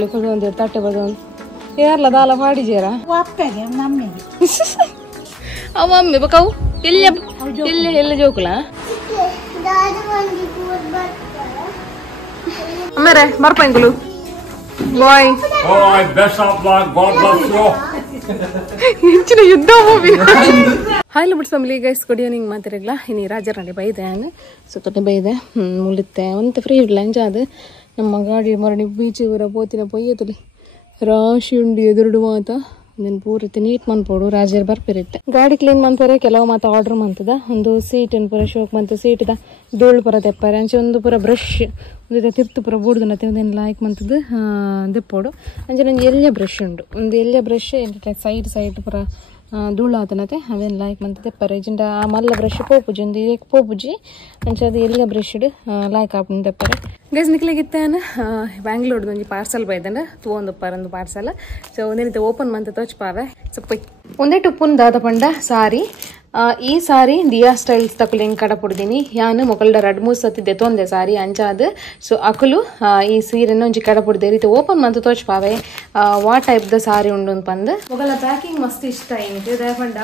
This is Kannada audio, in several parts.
ನೋಡ್ತಲೆ ಒಂದು ತಟ್ಟೆ ಬದೊಂದು ಯಾರಲ್ಲ ದಾಲ ಪಾಡಿಜೇರ ಅವ ಅಮ್ಮೆ ಬಕಾವು ಎಲ್ಲ ಎಲ್ಲ ಎಲ್ಲ ಜೋಕುಲ ಅಮ್ಮರೆ ಬರ್ಪಂಗುಲು ಬಾಯ್ ಹೆಚ್ಚಿನ ಯುದ್ಧ ಮೂವಿ ಹಾಯ್ ಬಿಟ್ಟು ಫ್ಯಾಮಿಲಿ ಗೈಸ್ ಕೊಡಿಯೋ ನಿಂಗೆ ಮಾತಿರಲ್ಲ ಇನ್ನು ರಾಜರ ನಡೆ ಬೈದೆ ಸುತ್ತನೆ ಬೈದೆ ಮುಳಿತೆ ಒಂದು ಫ್ರೀ ಇಲ್ಲ ಅಂಜಾದು ನಮ್ಮ ಗಾಡಿ ಮರಣಿ ಬೀಚ್ ಊರ ಪೋತಿನ ಪೊಯ್ಯತಲಿ ರಾಶಿ ಉಂಡು ಎದುರುಡು ಮಾತ ಅದನ್ನು ಪೂರ್ತಿ ನೀಟ್ ಮನ್ಪೋಡು ರಾಜರು ಬರ್ಪಿರುತ್ತೆ ಗಾಡಿ ಕ್ಲೀನ್ ಮಾಡ್ತಾರೆ ಕೆಲವು ಮಾತು ಆರ್ಡರ್ ಮಾಡ್ತದ ಒಂದು ಸೀಟಿನ ಪೂರ ಶೋಕ್ ಮಂತ ಸೀಟಿದ ಧೂಳು ಪುರ ತೆಪ್ಪಾರೆ ಅಂಚೆ ಒಂದು ಪೂರ ಬ್ರಷ್ ಒಂದು ತಿರ್ತು ಪುರ ಬೂಡ್ದನತ್ತೆ ಒಂದೇನು ಲಾಯ್ಕ್ ಮಂತದ್ದು ದೆಪ್ಪೋಡು ಅಂಚೆ ನಂಗೆ ಎಲ್ಲೇ ಬ್ರಷ್ ಉಂಡು ಒಂದು ಎಲ್ಲೇ ಬ್ರಷ್ ಸೈಡ್ ಪುರ ಧೂಳು ಆತನತೆ ಅವೇನು ಲಾಯ್ಕ್ ಮಂತ ತೆಪ್ಪಾರೆ ಜಿಂಡ ಆ ಮಲ್ಲ ಬ್ರಷ್ ಪೋಪುಜಿ ಒಂದು ಪೋಪುಜಿ ಅಂಚೆ ಅದು ಎಲ್ಲೇ ಬ್ರಷ್ ಲಾಯ್ಕ್ ಹಾಕೊಂಡು ತೆಪ್ಪಾರೆ ಗೈಸ್ ನಿಕ್ಲಿಗಿತ್ತೇನು ಬ್ಯಾಂಗ್ಳೂರ್ದು ಒಂದು ಪಾರ್ಸಲ್ ಬೈದನ ತಗೊಂಡು ಪರಂದು ಪಾರ್ಸಲ್ ಸೊ ಒಂದೇನಿತ್ತು ಓಪನ್ ಮಂತ ತೋಚ್ಪಾವೆ ಸೊ ಪೊಯ್ ಒಂದೇ ಟುಪ್ಪುನ್ ದಾದ ಪಂಡ ಸಾರಿ ಈ ಸಾರಿ ದಿಯಾ ಸ್ಟೈಲ್ಸ್ ತಕುಲು ಹೆಂಗೆ ಕಡಪುಡ್ದೀನಿ ಯಾನು ಮೊಕಲ್ಡ 2-3 ಸತಿ ದೆತ್ತೊಂದೆ ಸಾರಿ ಅಂಚಾದ ಸೊ ಅಕುಲು ಈ ಸೀರೆನ ಒಂಜಿ ಕಡಪುಡ್ದೆ ರೀತಿ ಓಪನ್ ಮಂತ ತೋಚ್ಪಾವೆ ವಾ ಟೈಪ್ದ ಸಾರಿ ಉಂಡು ಪಂದು ಮೊಗಲ ಪ್ಯಾಕಿಂಗ್ ಮಸ್ತ್ ಇಷ್ಟ ಏನಿದೆ ದಯಪಂಡ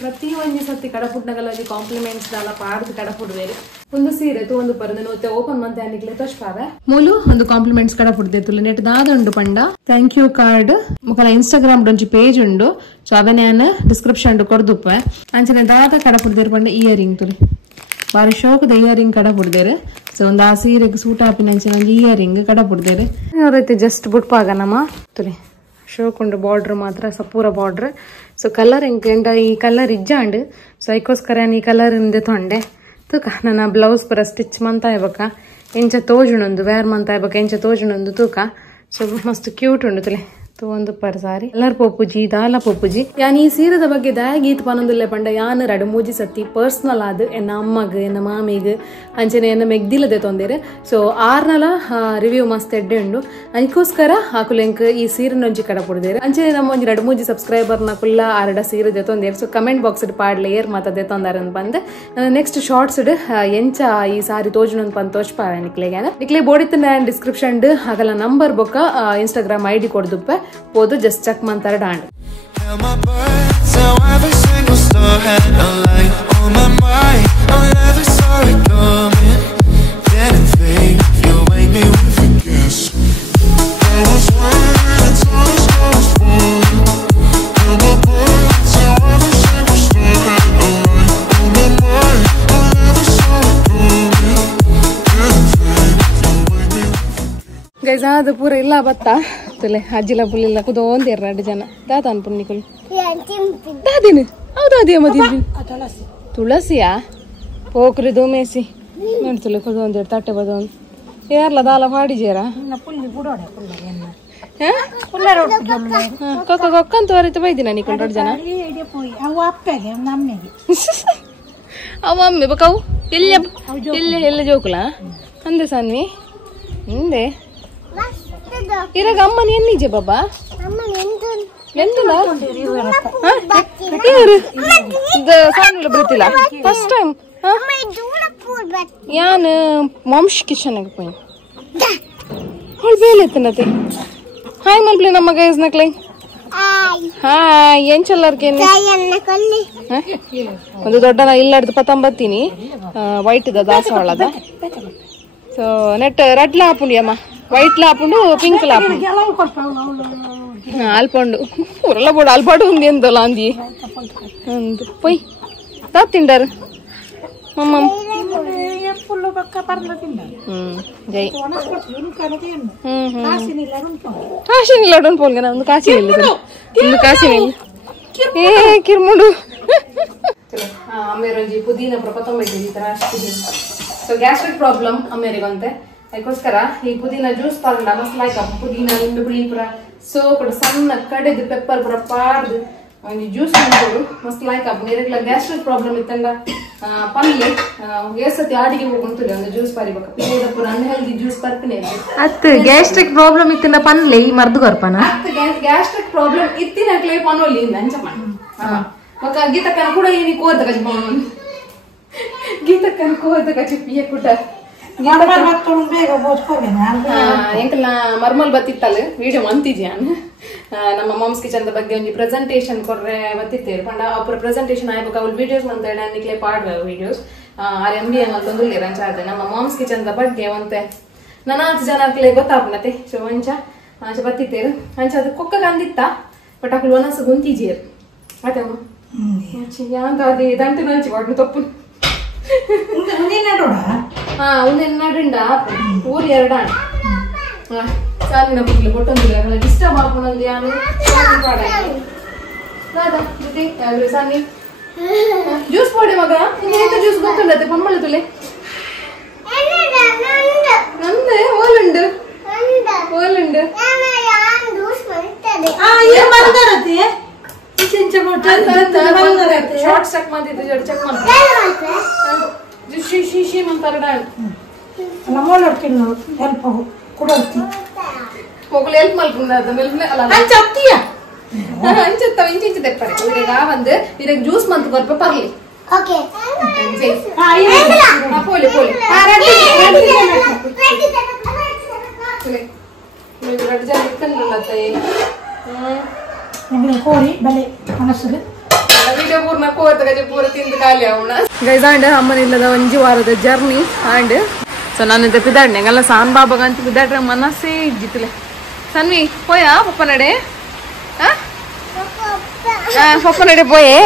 ಪ್ರತಿ ಒಂಜಿ ಸತಿ ಕಡಪುಡ್ನಗಲ ಕಾಂಪ್ಲಿಮೆಂಟ್ಸ್ ದಾಲ ಪಾಡ್ದು ಕಡಪುಡ್ದೇರಿ ಒಂದು ಸೀರೆ ತಗೊಂಡು ಪರದನು ಓಪನ್ ಮಂತ ನಿಕ್ಲೆ ತೋಚ್ಪಾವೆ ಮೂಲು ಒಂದು ಕಾಂಪ್ಲಿಮೆಂಟ್ಸ್ ಕಡಪುಡ್ದೆ ತುಲು ನೆಟ್ ದಾದ ಉಂಡು ಪಂಡ ಥ್ಯಾಂಕ್ ಯು ಕಾರ್ಡ್ ಮೊಕಲ ಇನ್ಸ್ಟಾಗ್ರಾಮ್ ಒಂಜಿ ಪೇಜ್ ಉಂಡು ಸೊ ಅವನೇನು ಡಿಸ್ಕ್ರಿಪ್ಷನ್ ಕೊಡ್ದುಪ್ಪೆ ಅಂಚನೆ ದಾದ ಕಡಪುಡ್ದೇರು ಪಂಡ ಇಯರಿಂಗ್ ತುಲಿ ಬಾರಿ ಶೋಕದ ಇಯರಿಂಗ್ ಕಡಪುಡ್ದೇರು ಸೊ ಒಂದು ಆ ಸೀರೆಗೆ ಸೂಟ್ ಹಾಪಿನ ಅಂಚಿನ ಒಂದು ಇಯರಿಂಗ್ ಕಡಪುಡ್ದೇರು ಅವರೈತೆ ಜಸ್ಟ್ ಬುಟ್ಪಾಗ ನಮ್ಮ ತುಲಿ ಶೋಕ್ ಉಂಡು ಬಾರ್ಡ್ರ್ ಮಾತ್ರ ಸಪೂರ ಬಾರ್ಡ್ರ್ ಸೊ ಕಲರ್ ಎಂಕೆಂಡ ಈ ಕಲರ್ ಇಜ್ಜಾಂಡು ಸೊ ಅದಕ್ಕೋಸ್ಕರ ಈ ಕಲರ್ ಇಂದೆ ತೊಂಡೆ ತೂಕ ನನ್ನ ಬ್ಲೌಸ್ ಪೂರ ಸ್ಟಿಚ್ ಮಂತ ಇವಾಗ ಎಂಚ ತೋಜುಣೊಂದು ವೇರ್ ಮಂತ ಇವಾಗ ಎಂಚ ತೋಜುಣೊಂದು ತೂಕ ಸೊ ಮಸ್ತ್ ಕ್ಯೂಟ್ ಉಂಡು ತುಲೆ ಒಂದು ಪರ್ ಸಾರಿ ಎಲ್ಲರ ಪೋಪುಜಿ ದಾಲ ಪೋಪುಜಿ ಯಾನ್ ಈ ಸೀರೆದ ಬಗ್ಗೆ ಗೀತ್ ಪನೊಂದುಲ್ಲೆ ಪಂಡ ಯಾನ್ 2-3 ಸತಿ ಪರ್ಸನಲ್ ಆದ್ ಎನ್ನ ಅಮ್ಮಗ್ ಎನ್ನ ಮಾಮಿಗ್ ಅಂಚನೆ ಎನ್ನ ಮೆಗ್ದಿಲದೆ ತೊಂದೇರೆ ಸೊ ಆರ್ನಲ ರಿವ್ಯೂ ಮಸ್ತ್ ಎಡ್ಡೆ ಉಂಡು ಅದಕ್ಕೋಸ್ಕರ ಆಕುಲೆಂಕ್ ಈ ಸೀರೆನ ಒಂಜಿ ಕಡಪುಡ್ದೇರೆ ಅಂಚನೆ ನಮ್ಮ ಒಂಜಿ 2-3 ಸಬ್ಸ್ಕ್ರೈಬರ್ ನ ಕುಲ್ಲ ಆರಡ ಸೀರೆ ದೆತೊಂದೇರೆ ಸೊ ಕಮೆಂಟ್ ಬಾಕ್ಸ್ ಪಾಡ್ಲೆ ಏರ್ ಮಾತ ದೆತೊಂದಾರ ಬಂದ್ ನೆಕ್ಸ್ಟ್ ಶಾರ್ಟ್ಸ್ ಎಂಚ ಈ ಸಾರಿ ತೋಜುನೊಂದು ಪಂದ್ ತೋಚ್ಪಾವೆ ನಿಕ್ಲೆ ಬೋಡಿತ್ತ ಡಿಸ್ಕ್ರಿಪ್ಷನ್ ಆಗಲ್ಲ ನಂಬರ್ ಬೊಕ್ಕ ಇನ್ಸ್ಟಾಗ್ರಾಮ್ ID ಕೊಡ್ದುಪ್ಪೆ போது ஜஸ்ட் செக் மந்தர டாண்ட் ಗೈಸ್ ಅದು ಪೂರ ಇಲ್ಲ ಬತ್ತ ತುಲೆ ಅಜ್ಜಿಲ ಪುಲ್ಲಿಲ್ಲ ಕುದೊಂದು 2 ಜನ ದಾದ ಅನ್ಪುಣ್ಣಿಕುಲು ದಾದಿನ ಹೌದಾದಿಯ ಮದಿ ತುಳಸಿಯಾ ಪೋಕ್ರಿದು ಮೇಸಿ ನೋಡ್ತುಲೆ ಕುದೊಂದು ತಟ್ಟೆ ಬದೊಂದು ಯಾರ್ಲ ದಾಲ ಪಾಡಿಜೇರ ಕೊಕ್ಕ ಕೊಕ್ಕಂತ ವರಿತ ಬೈದಿನ ನೀ 2 ಜನ ಅವ ಅಮ್ಮೆ ಬಕಾವು ಎಲ್ಲ ಜೋಕುಲ ಅಂದೆ ಸನ್ವಿ ಹಿಂದೆ ಇರಾಗ ಅಮ್ಮನ ಎನ್ನಿಜೆ ಬಾಬಾ ಎಂದಿಲ್ಲ ಸಾನುಲ ಬರುತ್ತಿಲ್ಲ ಫಸ್ಟ್ ಟೈಮ್ ಯಾನ್ ಮಾಮ್ಶ್ ಕಿಚನ್ ಪೋಯ್ ಹೊಳ್ ಬೇಲೆತ್ತನತೆ ಹಾಯ್ ಮಲ್ಪ್ಲೆ ನಮ್ಮ ಗೈಸ್ ನಕ್ಲೆ ಹಾಯ್ ಏನ್ ಚಲ್ಲರ್ಕೇನೆ ಒಂದು ದೊಡ್ಡನ ಇಲ್ಲಾಡ್ದು ಪತಂಬತ್ತೀನಿ ವೈಟ್ ದ ದಾಸವಾಳದ ಸೊ ನೆಟ್ ರೆಡ್ ಲ ಹಾಪುಂಡಿ ಅಮ್ಮ ವೈಟ್ ಲ ಹಾಪುಂಡು ಪಿಂಕ್ ಲ ಹಾಪುಂಡು ಅಲ್ಪಂಡು ಊರೆಲ್ಲ ಬೋಡು ಅಲ್ಪಾಡು ఉంది ಎಂದಲ್ಲ ಅಂದಿ ಅಂದು ಪೊಯ್ ತಾ ತಿಂಡಾರು ಮಮ್ಮಮ್ ಜೈ ಕಾಶಿನಿಲ್ಲ ಡೋನ್ ಪೋಲ್ಗೆ ಒಂದು ಕಾಶಿನಿಲ್ಲ ಒಂದು ಕಾಶಿನಿಲ್ಲ ಏ ಕಿರ್ಮುಡು ಅಮ್ಮೇರಂಜಿ ಪುದೀನ ಪ್ರಪತ್ತೊಂಬೈತಿ ಈ ತರ ಸೊ ಗ್ಯಾಸ್ಟ್ರಿಕ್ ಪ್ರಾಬ್ಲಮ್ ಅಮ್ಮೇರಿಗಂತೆ ಅದಕ್ಕೋಸ್ಕರ ಈ ಪುದೀನ ಜ್ಯೂಸ್ ತಗೊಂಡ ಮಸ್ತ್ ಲಾಯ್ಕ ಪುದೀನ ಇಂಡು ಹುಳಿ ಪುರ ಸೋಪುಡು ಸಣ್ಣ ಕಡೆದು ಪೆಪ್ಪರ್ ಪುರ ಪಾಡ್ದು ಒಂದು ಜ್ಯೂಸ್ ಮಾಡ್ಕೊಡು ಮಸ್ತ್ ಲಾಯ್ಕ ನೀರಿಗ್ಲ ಗ್ಯಾಸ್ಟ್ರಿಕ್ ಪ್ರಾಬ್ಲಮ್ ಇತ್ತಂಡ ಪಲ್ಲೆ ಏಸತಿ ಆಡಿಗೆ ಹೋಗುಂತುಲೆ ಒಂದು ಜ್ಯೂಸ್ ಪಾರಿಬೇಕ ಪಿಲೇದ ಪುರ ಅನ್ಹೆಲ್ದಿ ಜ್ಯೂಸ್ ಬರ್ಪಿನೇ ಅತ್ ಗ್ಯಾಸ್ಟ್ರಿಕ್ ಪ್ರಾಬ್ಲಮ್ ಇತ್ತಿನ ಪನ್ಲೆ ಈ ಮರ್ದು ಕೊರ್ಪನ ಅತ್ ಗ್ಯಾಸ್ಟ್ರಿಕ್ ಪ್ರಾಬ್ಲಮ್ ಇತ್ತಿನ ಕ್ಲೇ ಪನೋಲಿ ನಂಚಮ ಮಕ್ಕ ಗೀತಕ್ಕನ ಕೂಡ ಏನಿ ಕೋದ ಕಜ ಗೀತಕ್ಕನ ಕೋದ ಕಜ ಪಿಯ ಕುಟ ಎಂಕಲ್ನ ಮರ್ಮಲ್ ಬತ್ತಿತ್ತಲ್ಲ ವಿಡಿಯೋ ಮಂತಿದ್ಯ ನಮ್ಮ ಮಾಮ್ಸ್ ಕಿಚನ್ ಬಗ್ಗೆ ಒಂದು ಪ್ರೆಸೆಂಟೇಷನ್ ಕೊರ್ರೆ ಬತ್ತಿತ್ತೇರು ಪಂಡ ಅಪರ ಪ್ರೆಸೆಂಟೇಷನ್ ಆಯ್ಬೇಕು ಅವ್ಳು ವಿಡಿಯೋಸ್ ಮಂತ ನಿಕ್ಲೆ ಪಾಡ್ವೆ ವಿಡಿಯೋಸ್ ಆರ್ MB ಅಂತಂದು ರಂಚಾದೆ ನಮ್ಮ ಮಾಮ್ಸ್ ಕಿಚನ್ ಬಗ್ಗೆ ಒಂತೆ ನಾನಾಚು ಜನಕ್ಕೆ ಗೊತ್ತಾಗ್ನತೆ ಸೊ ಅಂಚ ಬತ್ತಿತ್ತೇರು ಅಂಚ ಅದು ಕೊಕ್ಕ ಅಂದಿತ್ತ ಬಟ್ ಅಕ್ಕಳು ಒನಸ ಗುಂತಿಜೇರು ಆಯ್ತಮ್ಮ ಯಾಂತ ಅದೇ ದಂಟು ನಂಚಿ ಒಡ್ನು ತಪ್ಪು ಒಂದೇನು ನಡ್ರಿಂಡ ಊರು ಎರಡ ಸಾಲಿನ ಬುಕ್ಲು ಕೊಟ್ಟೊಂದಿಲ್ಲ ಡಿಸ್ಟರ್ಬ್ ಹಾಕೊಂಡಲ್ಲಿ ಯಾನು ಸಾನಿ ಜ್ಯೂಸ್ ಪೋಡಿ ಮಗ ಎಂತ ಜ್ಯೂಸ್ ಗೊತ್ತುಂಡತ್ತೆ ಪೊಮ್ಮಳ ತುಲೆ ನಂದೆ ಓಲುಂಡು ಓಲುಂಡು ಶಾರ್ಟ್ ಚೆಕ್ ಮಾಡ್ತಿದ್ದು ಜೋಡಿ ಚೆಕ್ ಮಾಡ್ತಾರೆ ಶಿಶಿ ಮಂತಾರಡ ಹೆಲ್ಪ್ ಕೊಡೋತಿ ಹೋಗಲು ಹೆಲ್ಪ್ ಮಲ್ಕೊಂಡ ಮೆಲ್ನೆ ಅಲ್ಲ ಅಂಚತ್ತಿಯ ಅಂಚತ್ತವ ಇಂಚಿ ತೆಪ್ಪರೆ ಈಗ ಒಂದು ಇದಕ್ಕೆ ಜ್ಯೂಸ್ ಮಂತ್ ಬರ್ಪ ಪರ್ಲಿ ಓಕೆ ಪೋಲಿ ಪೋಲಿ ರೆಡ್ ಜನ ಇಕ್ಕಂದ್ರಲ್ಲ ತಾಯಿ ಕೋರಿ ಬಲೆ ಮನಸ್ಸು ವಿಡಿಯೋ ಪೂರ್ಣ ಕೋತಗಜೆ ಪೂರ ತಿಂದು ಖಾಲಿ ಅವನ ಗೈಸ್ ಆಂಡ್ ಅಮ್ಮನಿಲ್ಲದ ಒಂಜಿ ವಾರದ ಜರ್ನಿ ಆಂಡ್ ಸೊ ನಾನು ಇದು ಪಿದಾಡ್ನೆ ಎಲ್ಲ ಸಾನ್ ಬಾಬಾಗ ಅಂತ ಪಿದಾಡ್ರೆ ಮನಸ್ಸೇ ಇದ್ದಿತ್ತಲೆ ಸನ್ವಿ ಪೋಯಾ ಪಪ್ಪ ನಡೆ ಪಪ್ಪ ನಡೆ ಪೋಯೆ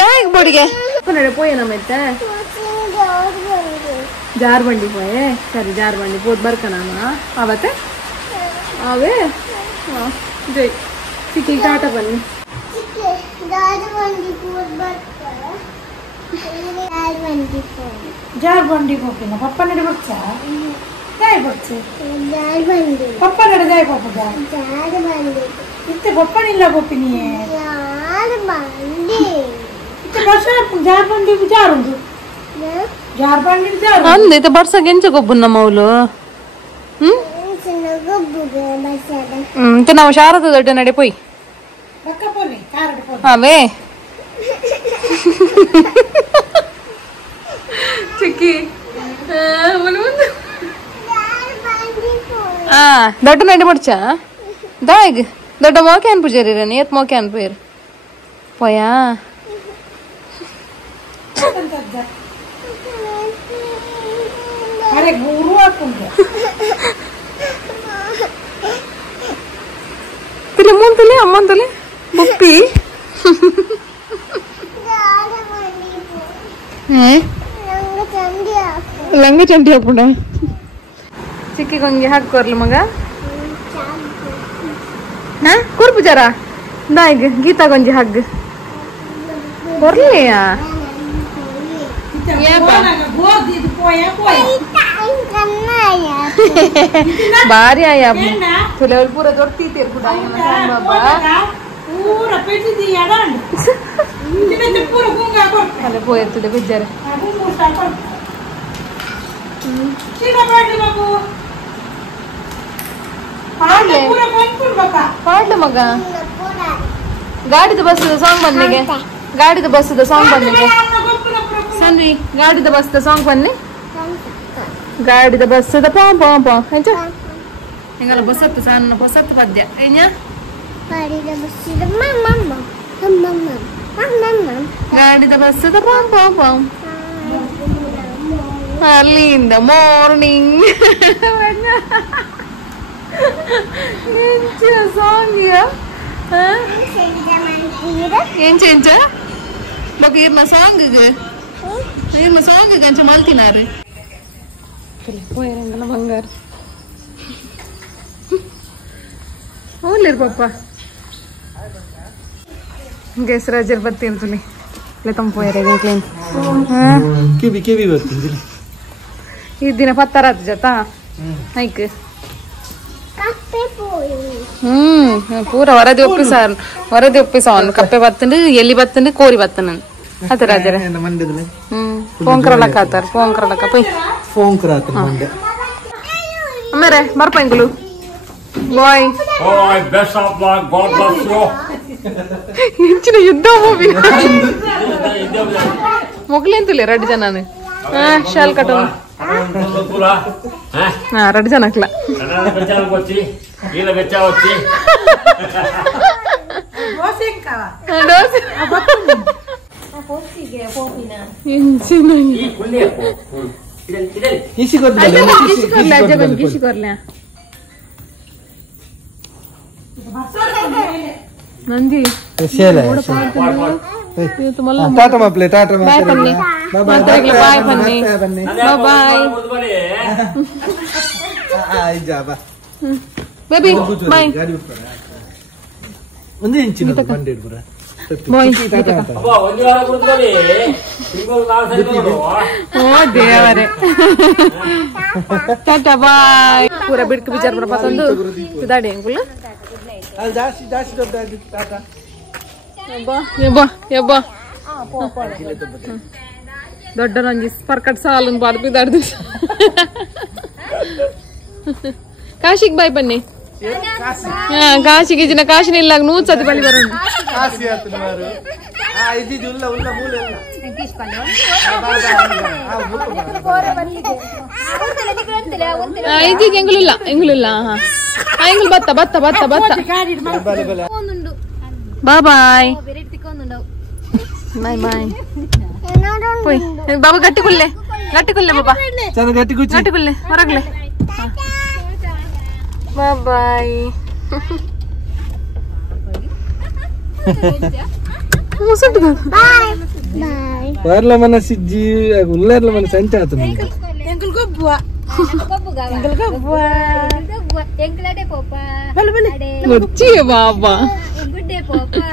ದಾಯಿಗೆ ಬೋಡಿಗೆ ಪಪ್ಪ ನಡೆ ಪೋಯೆ ನಮ್ಮೈತೆ ಜಾರ್ಬಂಡಿ ಪೋಯೆ ಸರಿ ಜಾರ್ಬಂಡಿ ಪೋದ್ ಬರ್ಕನಮ್ಮ ಅವತ್ತೆ ಅವೇ ಜೈ ಸಿಕ್ಕಿ ಟಾಟ ಬನ್ನಿ ಜಾರ್ಬಂಡಿ ಹೋಗಿನ ಪಪ್ಪ ನಡೆ ಬರ್ಚಾ ಜಾಯ್ ಬರ್ಚೆ ಪಪ್ಪ ನಡೆ ಜಾಯ್ ಪಾಪ ಇತ್ತೆ ಪಪ್ಪನಿಲ್ಲ ಪಪ್ಪಿನಿಯೇ ಇತ್ತೆ ಬರ್ಷ ಜಾರ್ಬಂಡಿ ಜಾರುಂದು ಜಾರ್ಬಂಡಿ ಜಾರು ಅಂದ ಇದು ಬರ್ಸ ಗೆಂಚ ಗೊಬ್ಬು ನಮ್ಮ ಅವಳು ನಾವು ಶಾರದ ದೊಡ್ಡ ನಡೆ ಪೋಯ್ ಅವೇ ಚಿಕ್ಕಿ ದೊಡ್ಡ ನಡೆ ಪಡ್ಚ ದಾಯಗ್ ದೊಡ್ಡ ಮೋಕೆ ಅನ್ಪುಜರಿ ರನಿ ಎತ್ ಮೋಕೆ ಅನ್ಪೇರು ಪೋಯಾ ಅರೆ ಗುರು ಹಾಕೊಂಡೆ ತಿಳಿ ಮುಂತಲಿ ಅಮ್ಮಂತಲಿ ಬುಪ್ಪಿ ಲಂಗ ಚಂಡಿ ಹಾಕೊಂಡ ಚಿಕ್ಕಿಗೊಂಗಿ ಹಾಕೋರ್ಲಿ ಮಗ ಹಾ ಕೂರ್ಪು ಜರ ದಾಯಿಗ್ ಗೀತಾ ಗೊಂಜಿ ಹಗ್ ಬರ್ಲಿಯಾ ಬಾರಿ ಆಯ ತುಲೆ ಪೂರ ದೊಡ್ಡ ಅಲ್ಲ ಪೋಯ್ತದೆ ಬಿಜ್ಜಾರೆ ಪಾಡ್ಲೆ ಮಗ ಗಾಡಿದ ಬಸ್ ಸಾಂಗ್ ಬಂದಿಗೆ ಗಾಡಿದ ಬಸ್ದ ಸಾಂಗ್ ಬಂದಿಗೆ ಸನ್ವಿ ಗಾಡಿದ ಬಸ್ದ ಸಾಂಗ್ ಬನ್ನಿ ಗಾಡಿದ ಬಸ್ಸದ ಪಾಂ ಪಾಂ ಪಾಂ ಹೆಂಚ ಹಿಂಗಲ್ಲ ಬಸ್ಸತ್ತು ಸಣ್ಣ ಬಸ್ಸತ್ತು ಪದ್ಯ ಏನ್ಯ ಗಾಡಿದ ಬಸ್ಸದ ಪಾಂ ಪಾಂ ಪಾಂ ಅಲ್ಲಿಂದ ಮಾರ್ನಿಂಗ್ ಸಾಂಗ್ ఏం చేయించా మాకు ఈయన సాంగ్ కొంచెం మల్తినారు పోయారంగల బంగారు అవునులేరు పప్ప ఇంకేసరాజర్ బత్తి ఎంతులి లేతం పోయారు ఇంకేం కేవి బత్తి ఈ దిన పత్తరాత జత ಐಕ್ ಪೂರ ವರದಿ ಒಪ್ಪಿಸ ಅವನು ಕಪ್ಪೆ ಬತ್ತಂಡು ಎಲ್ಲಿ ಬತ್ತಂಡು ಕೋರಿ ಬತ್ತನ ಅದ ರಾಜರ ಪೋಂಕ್ರಲಕ್ಕ ಆತಾರ ಪೋಂಕ್ರಲಕ್ಕ ಪೈ ಅಮ್ಮೇರೆ ಬರ್ಪಂಗ್ಲು bye best of luck, God bless you. ಇಂಚಿನ ಯುದ್ಧ ಮೂವಿ ಮೊಗ್ಲೆಂತುಲೆ 2 ಜನ ಶಾಲ್ ಕಟ್ಟೋನು రెడీ జనక్లా వచ్చి ఇలా వెచ్చా వచ్చి ನಂದಿ ಟಾಟಾ ಮಾಪ್ಲೆ ಟಾಟಾ ಬಾಯ್ ಬನ್ನಿ ಬಾಯ್ ಬನ್ನಿ ಬಾಯ್ ಬೇಬಿ ಬಾಯ್ ಒಂದು ಇಂಚಿನ ಬಂಡೆ ಇಡ್ಬರ ಬಾಯ್ ಓ ದೇವರೇ ಟಾಟಾ ಬಾಯ್ ಪೂರ ಬಿಡ್ಕು ವಿಚಾರ ಬರಪ್ಪ ತಂದು ಇದಾಡಿ ಅಂಗುಲ ಜಾಸ್ತಿ ಜಾಸ್ತಿ ದೊಡ್ಡ ಟಾಟಾ ದೊಡ್ಡನೊಂಜಿ ಪರ್ಕಟ್ ಸಾಲನ್ ಬಾರ್ದು ಬಿದ್ದಾಡ್ದು ಕಾಶಿಗೆ ಬಾಯ್ ಬನ್ನಿ ಕಾಶಿಗೆ ಜನ ಕಾಶಿನ ಇಲ್ಲ 100 ಸತಿ ಬಳಿ ಬರೋಣ ಇದೀಗ ಎಂಗುಲಿಲ್ಲ ಎಂಗುಲಿಲ್ಲ ಎಂಗುಲ್ ಬತ್ತ ಬತ್ತ ಬತ್ತ ಬತ್ತ ಬಾಯ್ ಬಾಯ್ ಬಾಯ್ ಬಾಯ್ పోయి బాబా గట్టికుల్లే బాబా చాలా గట్టికుల్లే మరగలే బాయ్ ముసంటు బాయ్ బాయ్ వార్ల మన సిజ్జి ఉల్లేర్ల మన సంచి అవుతుంది ఎంకుల్ గొబ్బువా ఎంకులడే పోపా వచ్చి బాబా గుడ్డే పోపా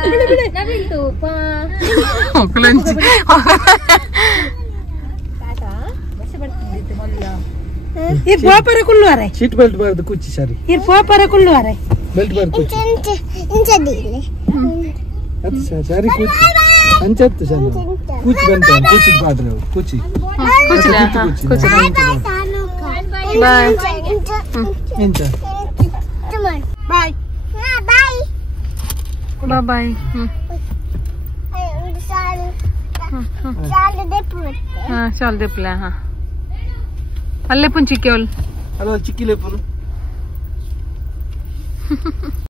నవిల్ తోపా ఒకలంచి తాతా వశపడుతుంది మొల్ల ఇర్ పోపర కుల్లువారే సీట్ బెల్ట్ బార్ದು ಕುಚ್ಚಿ ಸರಿ ఇర్ పోపర కుల్లువారే ಬೆಲ್ಟ್ ಬಾರ್ದು ಕುಚ್ಚಿ ఇంచదిలే ಅದು ಸರಿ ಕುಚ್ಚಿ ಅಂಚತ್ತು ಸರಿ ಕುಚ್ಚಿ ಬಂತ ಕುಚ್ಚಿ ಬಾರ್ದು ಕುಚ್ಚಿ కూర్చులే కూర్చో బాయ్ ಎಂತ బాయ్ బాయ్ బాయ్ చాలు తెప్పులే అల్లే పుంచిక్కేవాళ్ళు ಅಲ್ಲ ಚಿಕ್ಕಿಲೆ ಪುರು